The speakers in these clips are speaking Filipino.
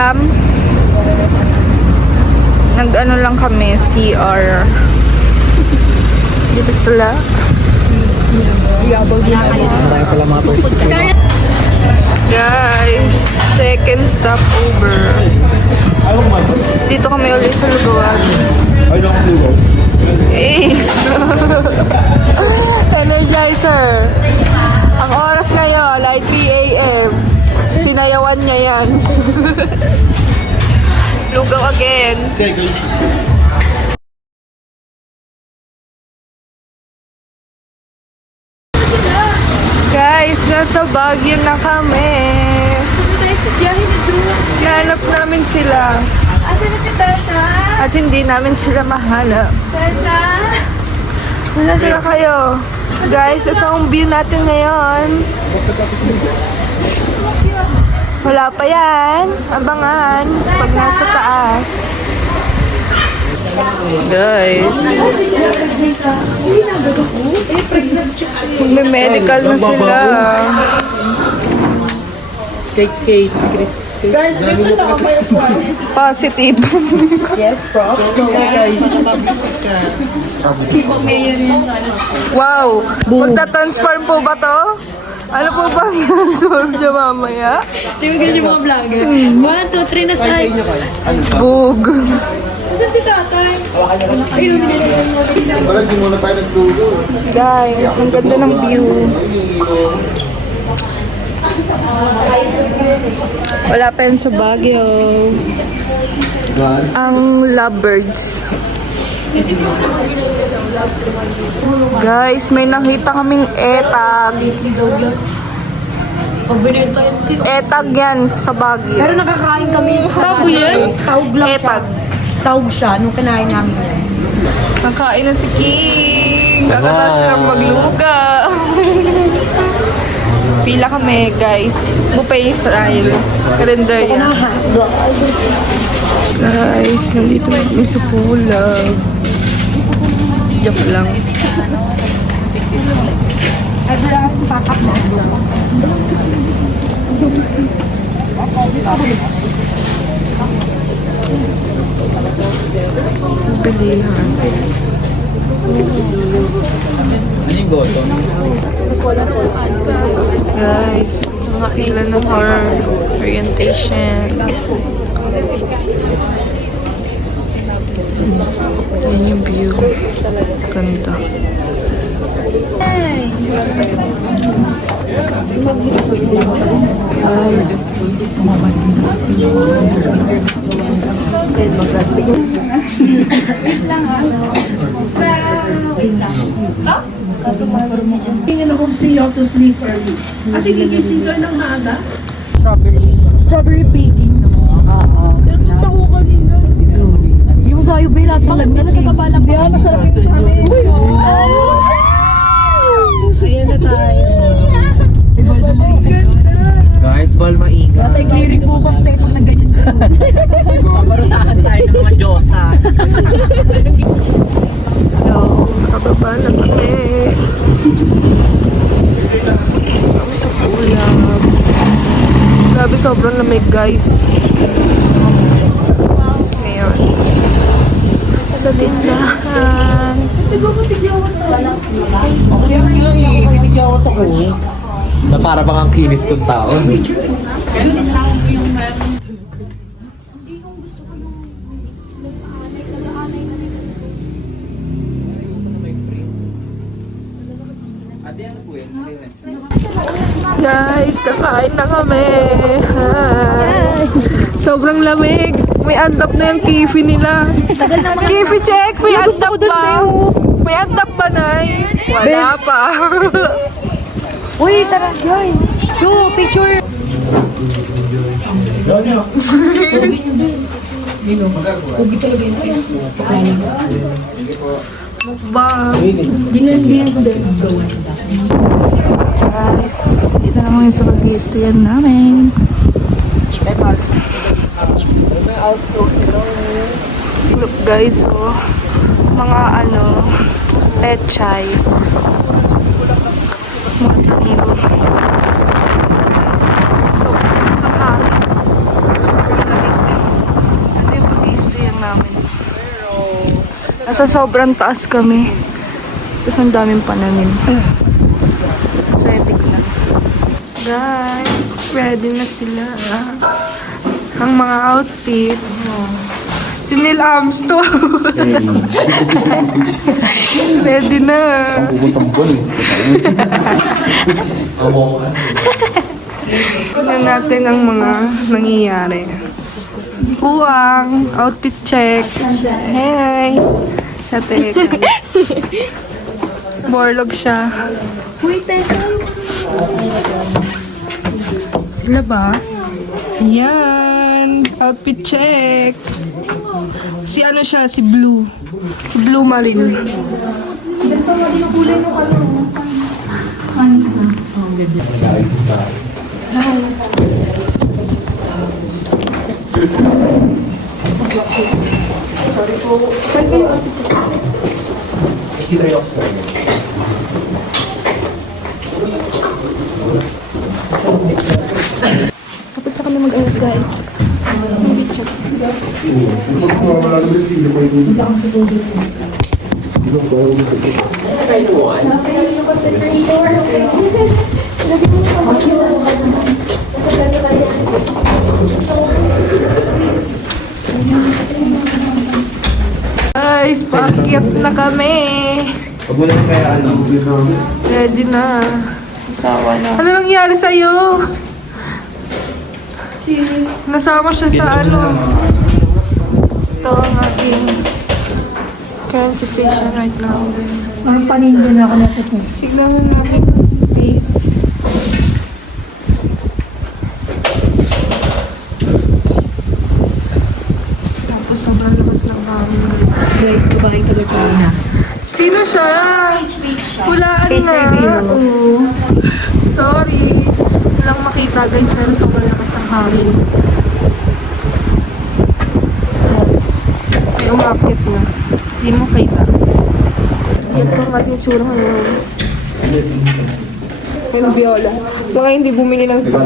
ulam. Nag-ano lang kami, CR. Dito sila. Guys, second stop over. Dito kami ulit sa Lugawan. Eh. Energizer. Ang oras ngayon, like 3 a.m. Sinayawan niya yan. Lugaw again. Guys, nasa Baguio na kami. Nahanap namin sila. Asa na si Tessa? At hindi namin sila mahanap. Tessa? Nasaan na kayo? Guys, ito ang view natin ngayon. Wala pa yan. Abangan. Pag nasa taas. Guys. Magme-medical na sila. Kate, Chris. Guys, Positive. Yes, Prof. Wow! Magta-transform po ba to? Ano po ba ang transform niya mamaya? Tingnan yung mga vlogger. 1, 2, 3 na side. Bug. Saan si tatay? Ayun, Wala, di muna tayo nagluto. Guys, ang ganda ng view. Wala pa yun sa Baguio. Ang lovebirds. Guys, may nakita kaming etag. Etag yan sa Baguio. Pero nakakain kami sa Bago yan? Saug lang Etag. siya. Saug siya nung kinain namin yan. Nakain na si King. Kakatas lang magluga. Pila kami, guys. Buffet style. Kalendarya. Guys, nandito na kami sa kulag. Joke lang. Bilihan. Ano yung goto? Guys, pila ng horror orientation. Yan yung view. Ganda. Guys. Kaso parang si Justin. Stay off to sleep early. Kasi gigising ka ng maaga? Strawberry baking. Sino punta ko kanina? Yung sayo ba yung lasang lamig? Ano sa kabalang ba? Masarap yung sa amin. Ayan na tayo. Guys, bal maingat. Tatay clearing bukas tayo pag nagganyan. Paparusahan tayo ng mga Diyosa. Hello, nakababa na kami. Kami sa kulang. Grabe, sobrang lamig, guys. Ngayon. Sa tindahan. Binigyan ko. Na para bang ang kinis kong taon. Guys, kakain na kami. Hi. Sobrang lamig. May andap na yung kifi nila. Kifi check! May andap ba? May andap ba, Nay? Wala pa. Uy, tara, join. Chu, picture. Ubi talaga yun. Mukbang. Dinan ko din. Guys, dito naman yung sa pag-i-stayan namin. Look guys, oh. Mga pechay. Mga tanim. Guys, sobrang sa hangin. Sobrang lamig. Nasa sobrang taas kami. Tapos ang daming pananim. Aesthetic na. Guys, ready na sila. Ang mga outfit. Oh. Si Neil Armstrong. Ready na. Tignan natin ang mga nangyayari. Buwang, outfit check. Hey! Sa teka. Borlog siya. Uy, Tessa. Sila ba? Yan! Outfit check! Si ano siya? Si Blue. Si Blue Marine. Tapos na kami mag-ayos, guys. Guys, paakyat na kami. Pag mo lang kaya ano. Ready na. Sawa na. Ano nangyari sa'yo? Nasama siya sa ano. Ito ang ating current situation right now. Ang paninda na ako natin. Tignan mo natin. Please. Tapos sobrang labas ng hangin. Guys, kumain ka na. Sino siya? Hulaan Face na. review. Oo. Sorry. Walang makita guys, pero sobrang lakas ng hangin. May umakit na. Hindi mo kita. Ito ang ating tsura ngayon. Yung Viola. Baka hindi bumili ng stock.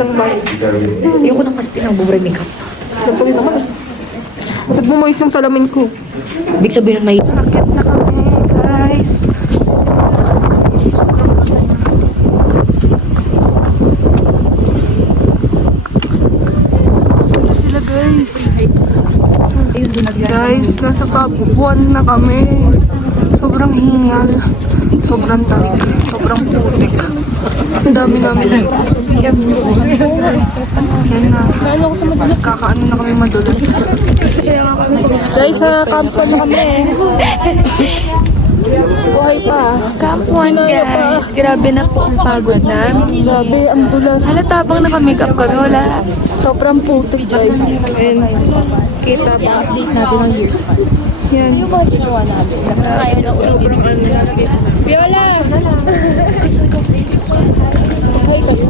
Ng mask. Ayoko na kasi tinang makeup. Nagpawin naman eh. Nagmumoys yung salamin ko. Big sabihin may... Akit na kami, guys. Ito sila, guys. Guys, nasa Papuan na kami. Sobrang hingal. Sobrang tarik. Sobrang putik. Ang dami namin dito. Yan na. Kakaano na kami madulas. Guys, sa kampo na kami. Buhay pa. Kampuan, guys. Grabe na po ang pagod namin. Grabe, ang dulas. Halata bang naka-makeup kami? Wala. Sobrang putik, guys. And kita pa. Update natin ang years. Yan. Sobrang ano. Viola! Hi kayo.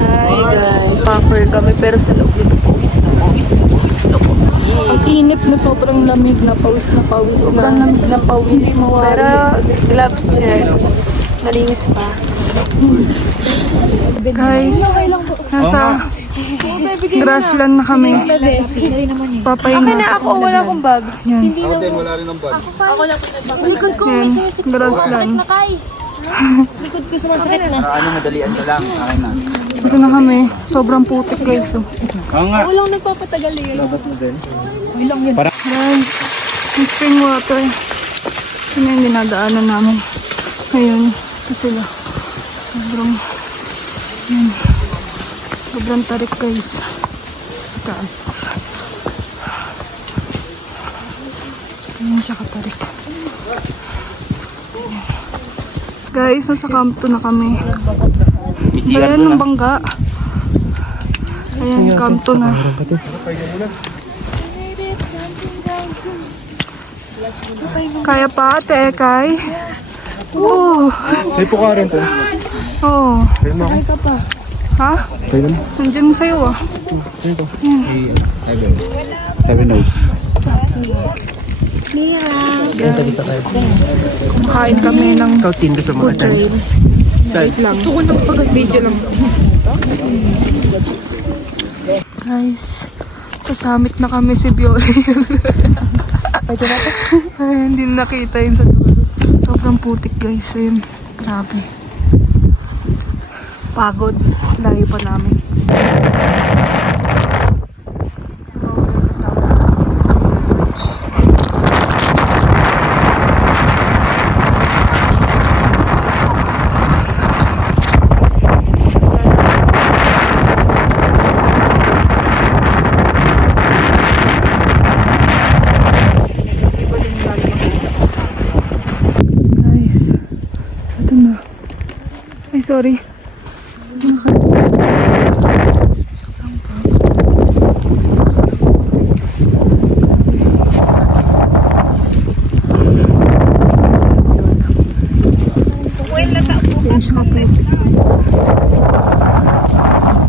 Hi guys. Suffer kami pero sa loob nito pawis na po. Ang init na sobrang lamig na pawis na. Sobrang lamig na pawis. Pero gloves check. Malinis pa. Guys, nasa grassland na kami. Papahinga. Na ako, wala akong bag. Yan. Wala rin ng bag. Likod ko, may sumisik. Grassland. Na kay. Likod ko sumasakit na. Ano, madalian ka lang. Akin na. Ito na kami. Sobrang putik, guys. Oh. Oo nga. Walang nagpapatagal eh. Dapat mo din. Guys, yung spring water. Yun yung dinadaanan namin. Ngayon, ito sila. Sobrang, yun. Sobrang tarik, guys. Sa taas. Ayan siya katarik. Guys, nasa Camp 2 na kami. Ayan yung bangga. Ayan, Camp 2 na. Kaya pa, ate, Kay? Oo. Sa'yo po ka rin to. Oo. Kaya mo ako. Ha? Kaya mo. Nandiyan sa'yo ah. Sa'yo to. Heaven knows. Guys, kumakain kami ng food train. Wait lang. Gusto ko ng pag-video lang. Guys, kasamit na kami si Bioli. Ay, hindi nakita yun sa dulo. Sobrang putik guys. Ayun. Grabe. Pagod. Layo pa namin. Guys, ito na. Ay, sorry. Yan siya kaputi, guys.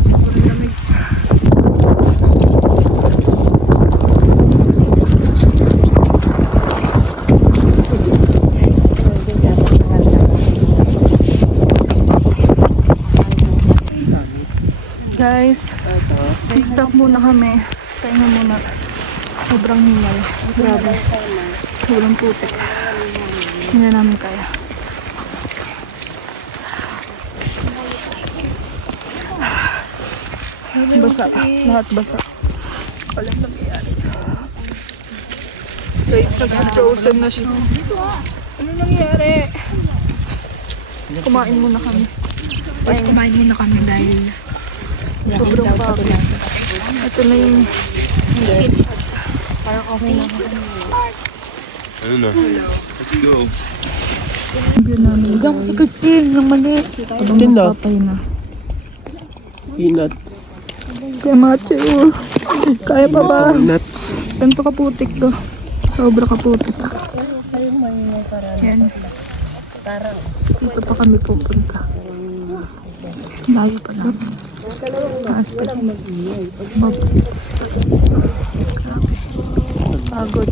Sobrang lamig. Guys, stop muna kami. Pahinga muna. Sobrang hingal. Grabe. Sobrang putik. Hindi na namin kaya. Basa. Lahat basa. Walang nangyayari. Guys, nag-frozen na siya. Ano nangyari? Kumain muna kami. Guys, kumain muna kami dahil sobrang pagod. Ito na yung seat. Parang okay na. Ano na? Let's go. View namin. Hanggang sikretin ng mali. Habang magpapay na. Peanut. Kaya macho. Kaya pa ba? Nuts. Ganito kaputik to. Sobra kaputik. Yan. Dito pa kami pupunta. Layo pa lang. Taas pa lang. Pagod.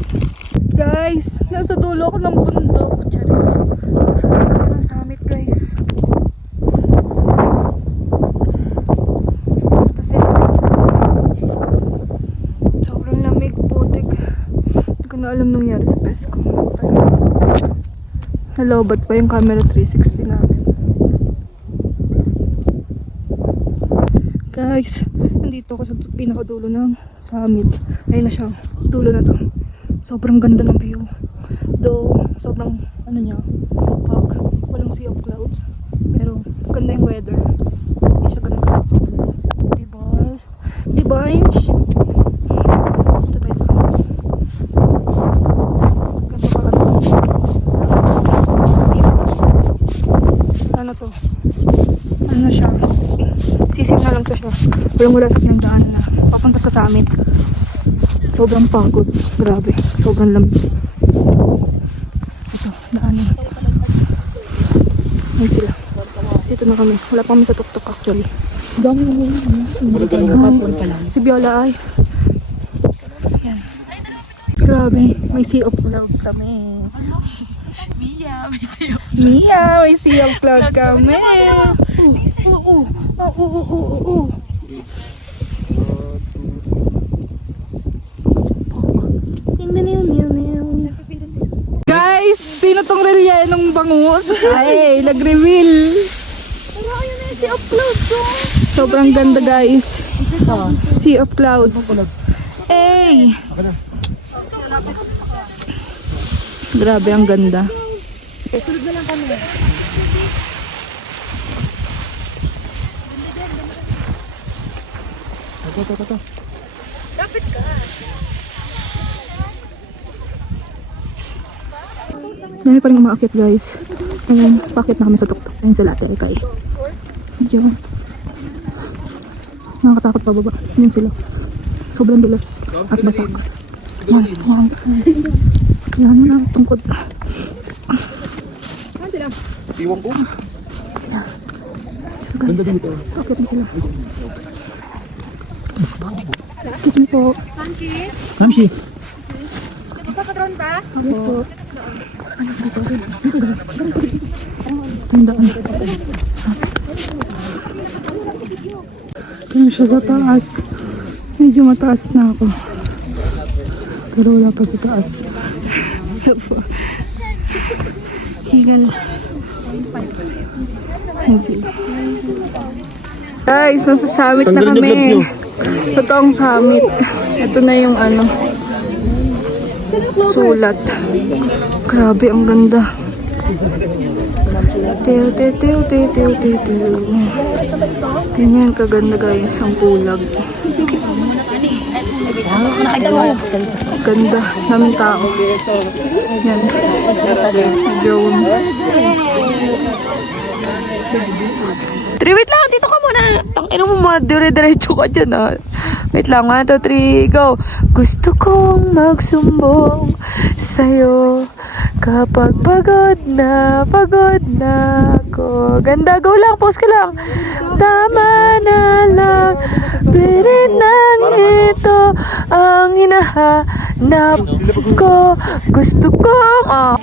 Guys, nasa dulo ako ng bundok. Charis. Nasa dulo ako ng summit, guys. Ito sila. Sobrang lamig, putik. Hindi ko na alam nangyari sa pes ko. Nalobat pa yung camera 360 namin. Guys, nandito ako sa pinakadulo ng summit. Ayun na siya. Dulo na to. Sobrang ganda ng view. Though, sobrang, ano niya, pag walang sea of clouds. Pero, ganda yung weather. Hindi siya ganun kaso. Diba? Diba, Inch? Ito tayo sa kanila. Ganito ka ano. Ano to? Ano siya? Sisim na lang to siya. Walang wala sa pinagdaan na. Papunta sa summit. Sobrang pagod. Grabe. Sobrang lamig. Ito, daan. Ayan sila. Dito na kami. Wala pa kami sa tuktok actually. Dami na yun. Si Viola ay. Ayan. Grabe. May sea of clouds kami. Mia, may sea of clouds kami. Guys, sino tong relyenong bangus? Ay, nag-reveal. Pero ayun na yung sea of clouds. Sobrang ganda guys. Sea of clouds. Hey! Grabe, ang ganda. Tulog na lang kami. Ito. Dapat ka. Dami pa rin umaakit guys. Ayan, pakit na kami sa tuktok. Ayan sila ate kay. Diyan. Nakakatakot pa baba. Ayan sila. Sobrang dulas at basak. Yan. Yan na tungkod. Ayan sila. Iwan ko. Yan. Ganda dito. Akit na sila. Excuse me po. Kamshi. Magpapatron ba? Ako po. Ano dito? Tandaan. Kaya siya sa taas. Medyo mataas na ako. Pero wala pa sa taas. Hingal. Guys, nasa summit na kami. Totoong summit. Ito na yung ano. Sulat. Grabe, ang ganda. Tew, tew, tew, tew, tew, tew, tew. Ganyan kaganda guys, ang pulag. Ganda, daming tao. Yan. Drone. Wait lang, dito ka muna. Tangina mo mga dire-diretso ka dyan ah. Wait lang, 1, 2, 3, go. Gusto kong magsumbong sa'yo kapag pagod na ako. Ganda, go lang, pause ka lang. Tama na lang, pilit lang ito ang hinahanap ko. Gusto kong, oh.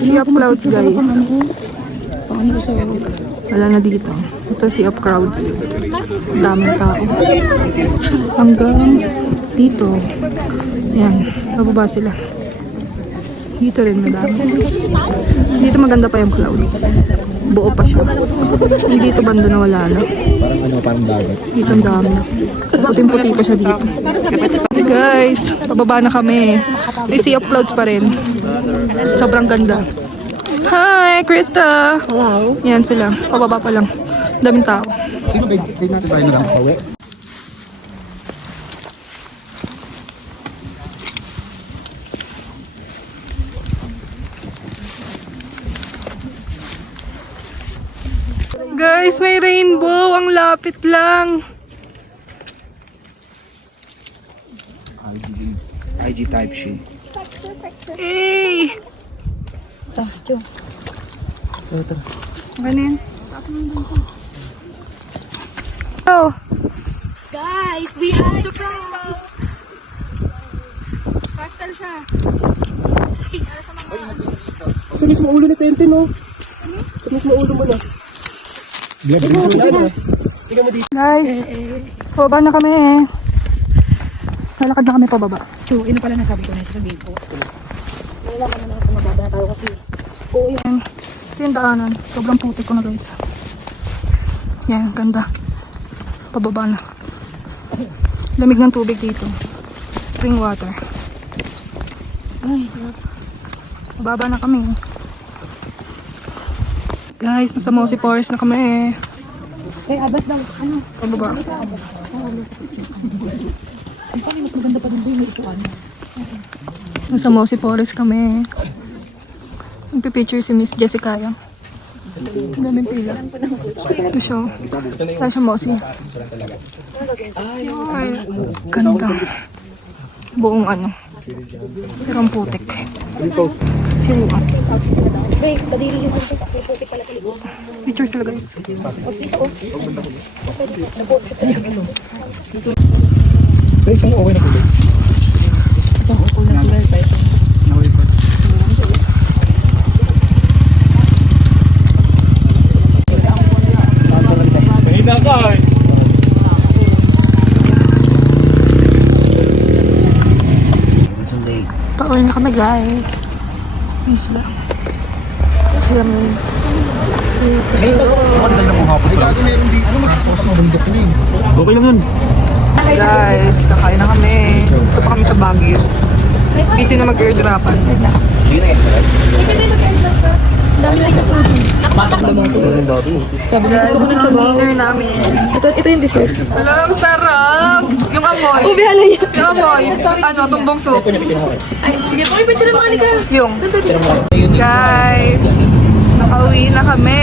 Sea of clouds guys. Wala na dito. Ito sea of crowds. Daming tao. Hanggang dito. Yan. Bababa sila. Dito rin madami. Dito maganda pa yung clouds. Buo pa siya. Dito banda na wala na. Parang dagat. Dito ang dami. Puting-puti pa siya dito. Guys, pababa na kami. May sea of clouds pa rin. Sobrang ganda. Hi, Krista! Hello. Yan sila. Pababa pa lang. Daming tao. Sino kayo natin tayo na lang pauwi? Guys, may rainbow. Ang lapit lang. IG type she. Hey! Ganyan. Oh. Guys, we have surprise! Pastel siya. Sa mismo ulo na tente, no? Sa mismo ulo mo na. Guys, pababa na kami eh. Lalakad na kami pababa. Ino pala nasabi ko na sasabihin ko. Wala ka na nasa mababa na tayo kasi. Yan. Ito yung daanan. Sobrang putik ko na guys. Yan, ganda. Pababa na. Lamig ng tubig dito. Spring water. Ay, pababa na kami. Guys, nasa Mosi Forest na kami. Abas daw, ano? Pababa. Ang pangin, mas maganda pa din doon, may ikuan. Nasa Mosi Forest kami. Nagpipicture si Miss Jessica yan. Ang daming pila. Ito siya. Wala siya Mosi. Ay, ganda. Buong ano. Pero ang putik. Siruan. Wait, kadiri yung putik pala sa likod. Picture sila guys. Pero isang okay na kulay. Mahina ka eh. Pauwi na kami guys. Isla. Isla mo. Okay lang yun. Guys, kakain na kami. Ito pa kami sa Baguio. Busy na mag-airdropan. Sabi guys, ang dinner namin. Ito yung dessert. Alam, sarap! Yung amoy. Ubihala yun. Yung amoy. Ano, tumbong soup. Ay, sige po, ipatira mga ka. Yung. Guys, nakauwi na kami.